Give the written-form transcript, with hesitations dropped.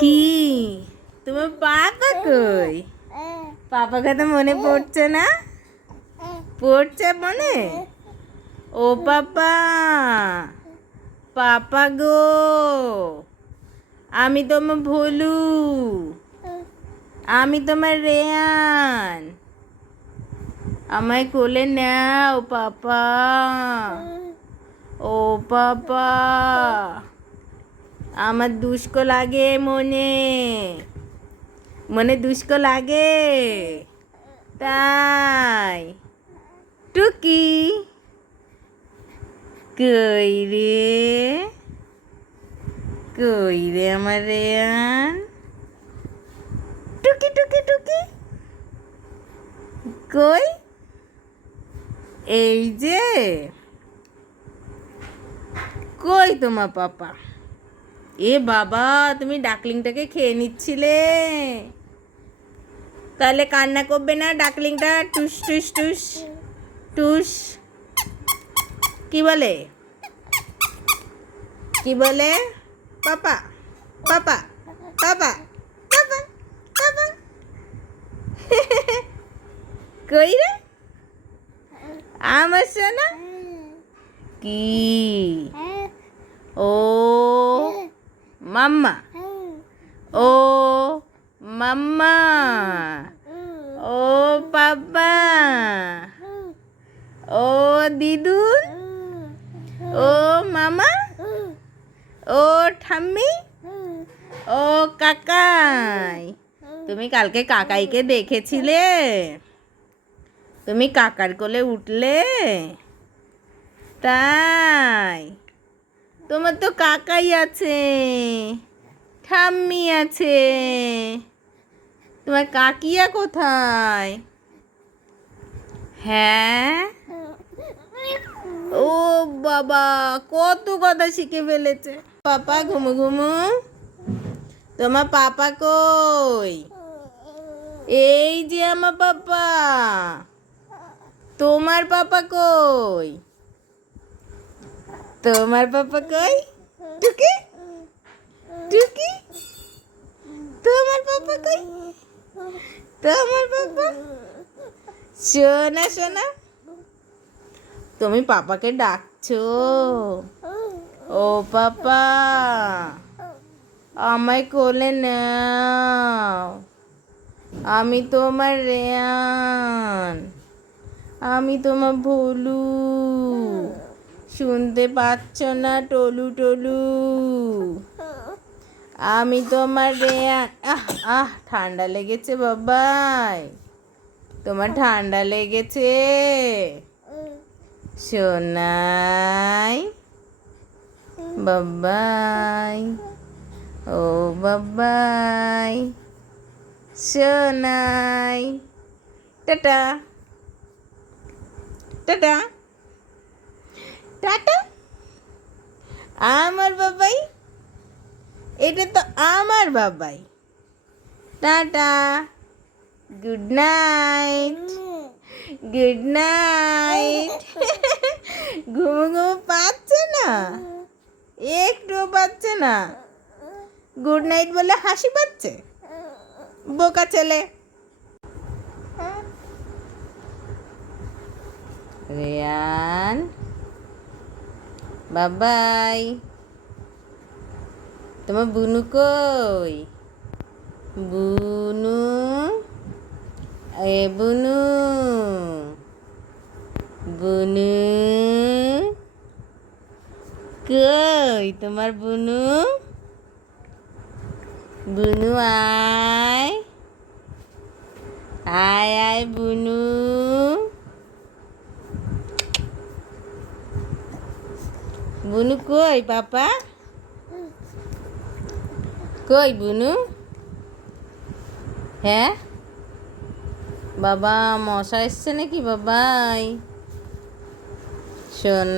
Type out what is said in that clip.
কি তোমার পাপা কই? পাপাকে তো মনে পড়ছে না? পড়ছে মনে? ও পাপা, পাপা গো, আমি তোমার ভোলু, আমি তোমার রেয়ান, আমায় কোলে নাও পাপা। ও পাপা, আমার দুষ্কো লাগে মনে, মনে দুষ্কো লাগে তাই। টুকি কই রে, কই রে আমার রেয়ান? টুকি টুকি টুকি কই? এই যে, কই তোমার পাপা? এ বাবা, তুমি ডাকলিংটাকে খেয়ে নিচ্ছিলে, তাহলে কান্না করবে না ডাকলিংটা? টুস টুস টুস টুস কি বলে, কি বলে? পাপা পাপা পাপা পাপা পাপা। কই রে আমার সোনা? কি? ও মাম্মা, ও মাম্মা, ও পাপা, ও দিদুন, ও মামা, ও ঠাম্মি, ও কাকাই। তুমি কালকে কাকাইকে দেখেছিলে? তুমি কাকার কোলে উঠলে তাই? তোমার তো কাকাই আছে, ঠাম্মি আছে, তোমার কাকিয়া কোথায়? হ্যাঁ, ও বাবা, কত কথা শিখে ফেলেছে। পাপা ঘুমু ঘুমু, তোমার পাপা কই? এই যে আমার পাপা। তোমার পাপা কই? তোমার পাপা কই? টুকি টুকি, তোমার পাপা কই? তোমার পাপা সোনা সোনা, তুমি পাপাকে ডাকছো? ও পাপা, আমায় কোলে নাও, আমি তোমার রেয়ান, আমি তোমার ভোলু। শুনতে পাচ্ছ না টলু টলু? আমি তোমার রেয়ান। আহ আহ, ঠান্ডা লেগেছে বাবাই, তোমার ঠান্ডা লেগেছে সোনাই? বাবাই, ও বাবাই সোনাই। Tata tata tata. আমার বাবাই, এটা তো আমার বাবাই। Tata, good night, good night. ঘুমু ঘুমু পাচ্ছে না, একটুও পাচ্ছে না। গুড নাইট বলে হাসি পাচ্ছে, বোকা ছেলে। রেয়ান বাবাই, তোমার বুনু কই? বুনু, এ বুনু, বুনু কই তোমার বুনু? বুনু আয়, আয় আয় বুনু। বুনু কই পাপা? কই বুনু? হ্যাঁ বাবা, মশা এসছে নাকি বাবাই? শোন।